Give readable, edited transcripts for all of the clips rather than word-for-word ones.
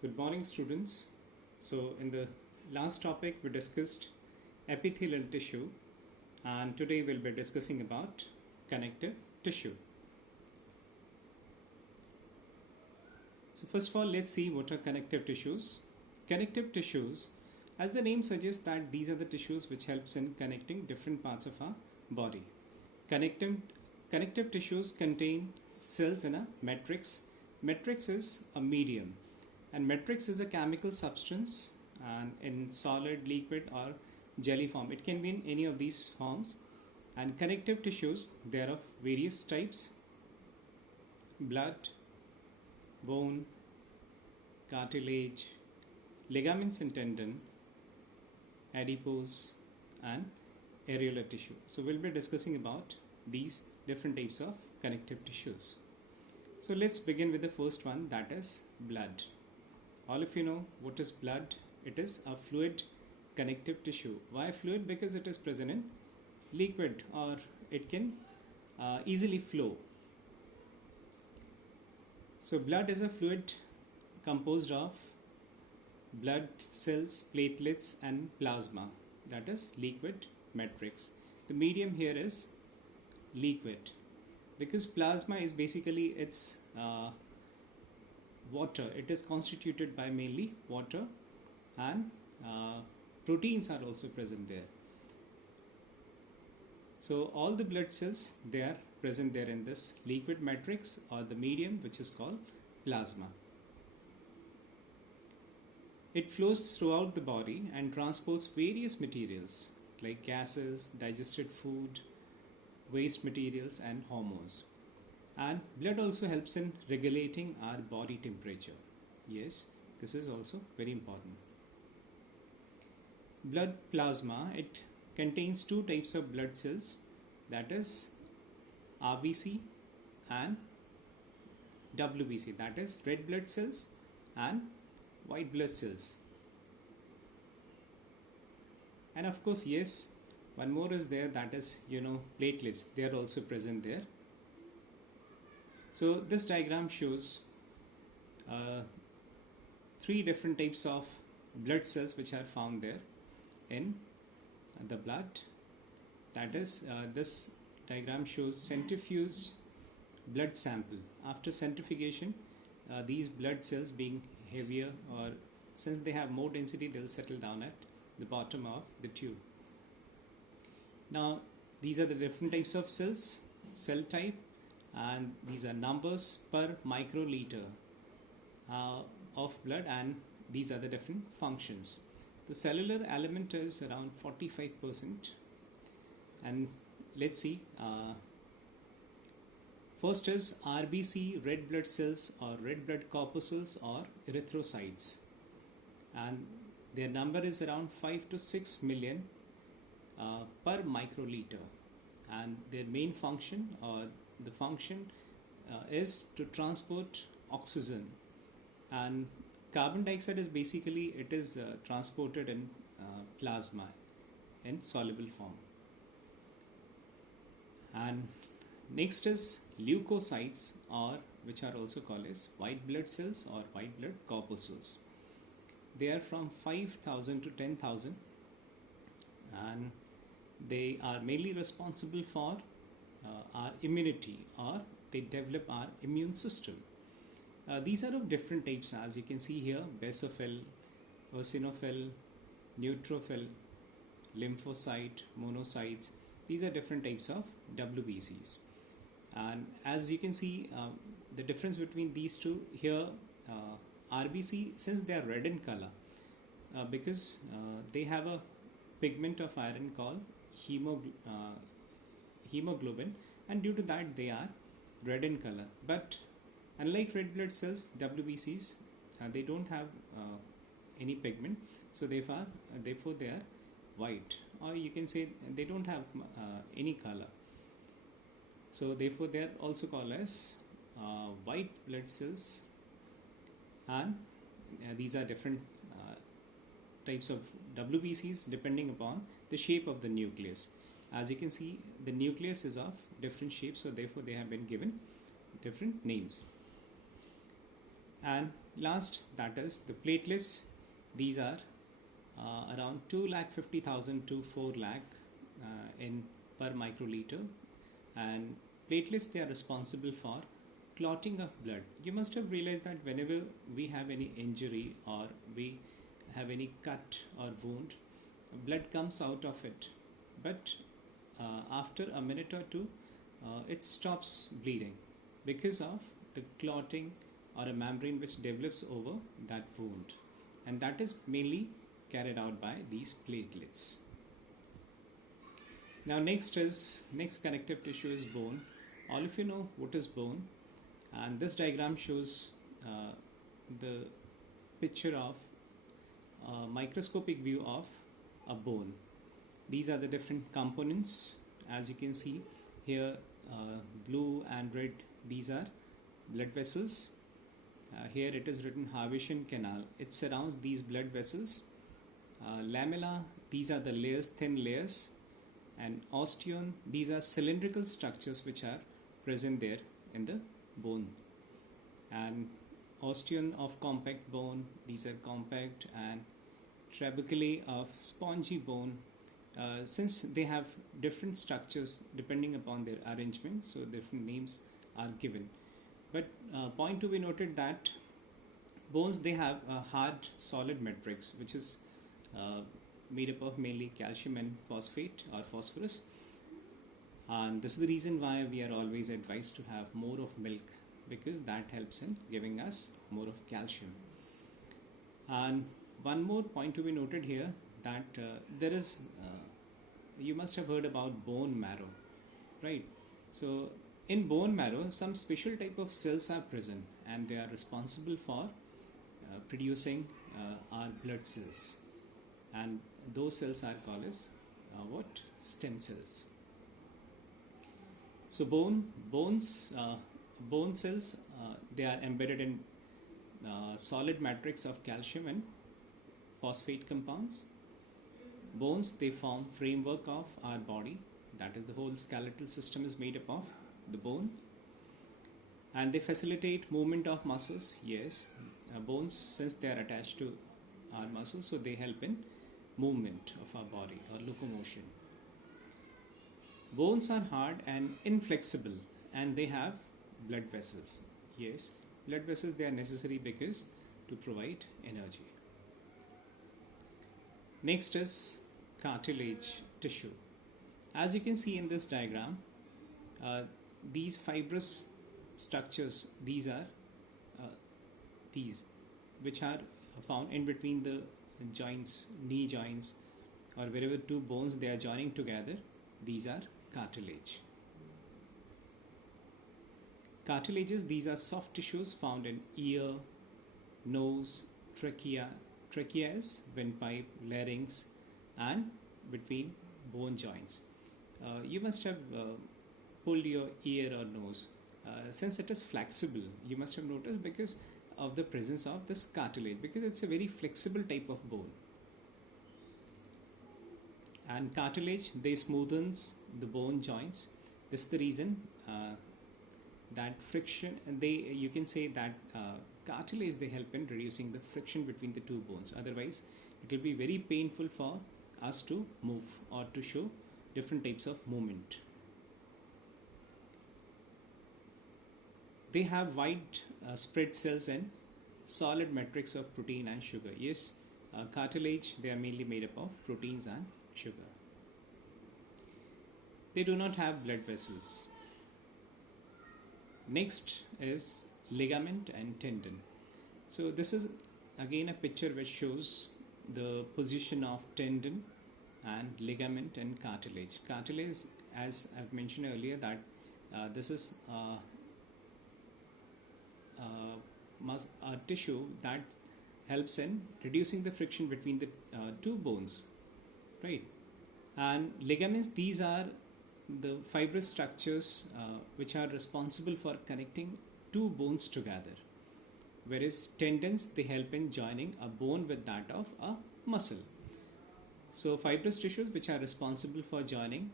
Good morning, students. So, in the last topic, we discussed epithelial tissue, and today we'll be discussing about connective tissue. So, first of all, let's see what are connective tissues. Connective tissues, as the name suggests, that these are the tissues which helps in connecting different parts of our body. Connective, connective tissues contain cells in a matrix. Matrix is a medium, and matrix is a chemical substance and in solid, liquid, or jelly form. It can be in any of these forms. And connective tissues, they are of various types: blood, bone, cartilage, ligaments and tendon, adipose, and areolar tissue. So we'll be discussing about these different types of connective tissues. So let's begin with the first one, that is blood. All of you know what is blood. It is a fluid connective tissue. Why fluid? Because it is present in liquid, or it can easily flow. So blood is a fluid composed of blood cells, platelets, and plasma. That is liquid matrix. The medium here is liquid, because plasma is basically its water. It is constituted by mainly water, and proteins are also present there. So all the blood cells, they are present there in this liquid matrix or the medium, which is called plasma. It flows throughout the body and transports various materials like gases, digested food, waste materials, and hormones. And blood also helps in regulating our body temperature. Yes, this is also very important. Blood plasma, it contains two types of blood cells, that is RBC and WBC, that is red blood cells and white blood cells. And of course, yes, one more is there, that is platelets. They are also present there. So this diagram shows three different types of blood cells which are found there in the blood. That is, this diagram shows centrifuge blood sample. After centrifugation, these blood cells being heavier, or since they have more density, they'll settle down at the bottom of the tube. Now these are the different types of cells, cell type, and these are numbers per microliter of blood, and these are the different functions. The cellular element is around 45%, and let's see. First is RBC, red blood cells, or red blood corpuscles, or erythrocytes, and their number is around 5 to 6 million per microliter, and their main function, or the function is to transport oxygen, and carbon dioxide is basically it is transported in plasma in soluble form. And next is leukocytes, or which are also called as white blood cells or white blood corpuscles. They are from 5,000 to 10,000, and they are mainly responsible for our immunity, or they develop our immune system. These are of different types, as you can see here: basophil, eosinophil, neutrophil, lymphocyte, monocytes. These are different types of WBCs. And as you can see, the difference between these two here, RBC, since they are red in color, because they have a pigment of iron called hemoglobin, and due to that they are red in color. But unlike red blood cells, WBCs, they don't have any pigment, so therefore they are white, or you can say they don't have any color. So therefore they are also called as white blood cells, and these are different types of WBCs depending upon the shape of the nucleus. As you can see, the nucleus is of different shapes, so therefore they have been given different names. And Last, that is the platelets. These are around 2,50,000 to 4 lakh in per microliter, and platelets, they are responsible for clotting of blood. You must have realized that whenever we have any injury or we have any cut or wound, blood comes out of it, but after a minute or two it stops bleeding because of the clotting or a membrane which develops over that wound, and that is mainly carried out by these platelets. Now next connective tissue is bone. All of you know what is bone, and this diagram shows the picture of a microscopic view of a bone. These are the different components. As you can see here, blue and red, these are blood vessels. Here it is written Haversian canal. It surrounds these blood vessels. Lamella, these are the layers, thin layers. And osteon, these are cylindrical structures which are present there in the bone. And osteon of compact bone, these are compact, and trabeculae of spongy bone. Since they have different structures depending upon their arrangement, so different names are given. But point to be noted that bones, they have a hard solid matrix which is made up of mainly calcium and phosphate or phosphorus, and this is the reason why we are always advised to have more of milk, because that helps in giving us more of calcium. And one more point to be noted here, that there is you must have heard about bone marrow, right? So in bone marrow, some special type of cells are present, and they are responsible for producing our blood cells, and those cells are called as what? Stem cells. So bone cells, they are embedded in solid matrix of calcium and phosphate compounds. Bones, they form framework of our body, that is the whole skeletal system is made up of the bones, and they facilitate movement of muscles. Yes, bones, since they are attached to our muscles, so they help in movement of our body or locomotion. Bones are hard and inflexible, and they have blood vessels. Yes, blood vessels, they are necessary because to provide energy. Next is cartilage tissue. As you can see in this diagram, these fibrous structures, these are these which are found in between the joints, knee joints, or wherever two bones they are joining together, these are cartilage. Cartilages, these are soft tissues found in ear, nose, trachea. Trachea is windpipe, larynx, and between bone joints. You must have pulled your ear or nose. Since it is flexible, you must have noticed because of the presence of this cartilage, because it's a very flexible type of bone. And cartilage, they smoothens the bone joints. This is the reason that friction, you can say that cartilage, they help in reducing the friction between the two bones. Otherwise, it will be very painful for us to move or to show different types of movement. They have wide spread cells and solid matrix of protein and sugar. Yes, cartilage, they are mainly made up of proteins and sugar. They do not have blood vessels. Next is ligament and tendon. So this is again a picture which shows the position of tendon and ligament and cartilage. Cartilage, as I've mentioned earlier, that this is a tissue that helps in reducing the friction between the two bones, right? And ligaments, these are the fibrous structures which are responsible for connecting two bones together, whereas tendons, they help in joining a bone with that of a muscle. So fibrous tissues which are responsible for joining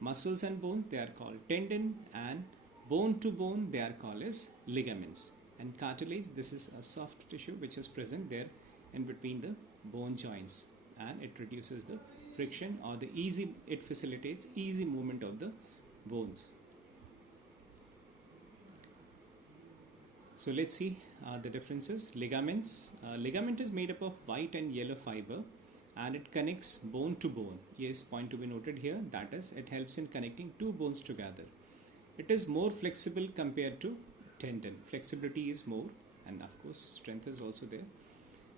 muscles and bones, they are called tendon, and bone to bone, they are called as ligaments. And cartilage, this is a soft tissue which is present there in between the bone joints, and it reduces the friction, or it facilitates easy movement of the bones. So let's see the differences. Ligaments. Ligament is made up of white and yellow fiber, and it connects bone to bone. Yes, point to be noted here, that is, it helps in connecting two bones together. It is more flexible compared to tendon. Flexibility is more, and of course strength is also there.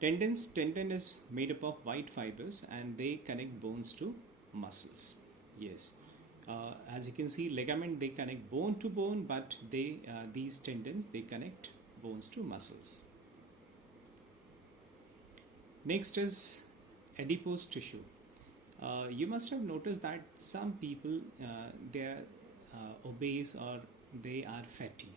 Tendon is made up of white fibers, and they connect bones to muscles. Yes. As you can see, ligament, they connect bone to bone, but these tendons, they connect bones to muscles. Next is adipose tissue. You must have noticed that some people, they are obese, or they are fatty.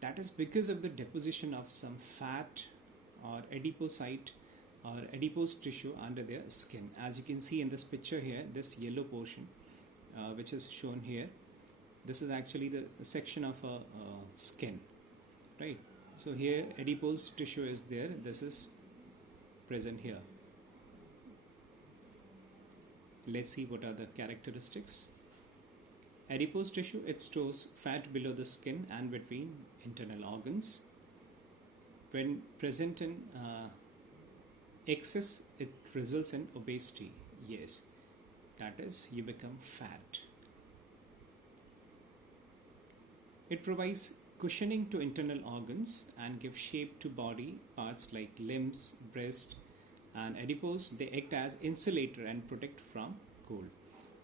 That is because of the deposition of some fat or adipocyte or adipose tissue under their skin. As you can see in this picture here, this yellow portion which is shown here, this is actually the section of a skin, right? So here adipose tissue is there, this is present here. Let's see what are the characteristics. Adipose tissue, it stores fat below the skin and between internal organs. When present in excess, it results in obesity. Yes, that is, you become fat. It provides cushioning to internal organs and gives shape to body parts like limbs, breast, and adipose. They act as insulator and protect from cold.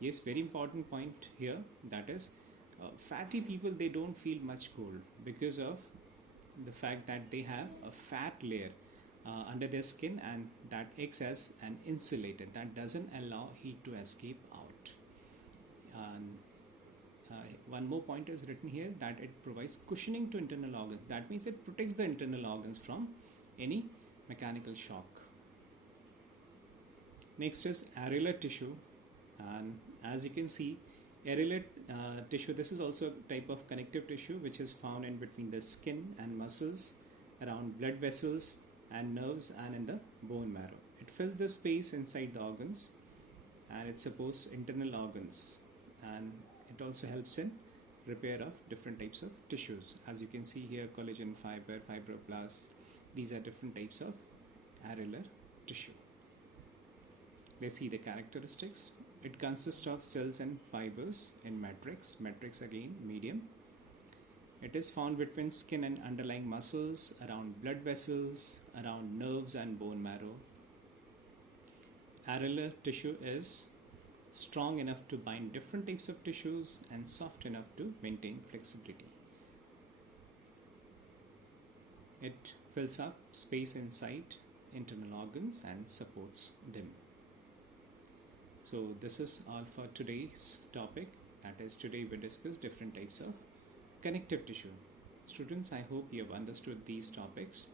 Yes, very important point here, that is, fatty people, they don't feel much cold because of the fact that they have a fat layer under their skin, and that acts as an insulator that doesn't allow heat to escape out. And one more point is written here, that it provides cushioning to internal organs. That means it protects the internal organs from any mechanical shock. Next is areolar tissue, and as you can see, areolar tissue, this is also a type of connective tissue which is found in between the skin and muscles, around blood vessels and nerves, and in the bone marrow. It fills the space inside the organs, and it supports internal organs, and it also helps in repair of different types of tissues. As you can see here, collagen fiber, fibroblast, these are different types of areolar tissue. Let's see the characteristics. It consists of cells and fibers in matrix again medium. It is found between skin and underlying muscles, around blood vessels, around nerves and bone marrow. Areolar tissue is strong enough to bind different types of tissues and soft enough to maintain flexibility. It fills up space inside internal organs and supports them. So this is all for today's topic. That is, today we discussed different types of connective tissue. Students, I hope you have understood these topics.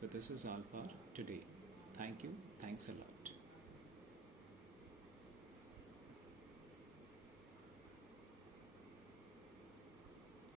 So this is all for today. Thank you. Thanks a lot.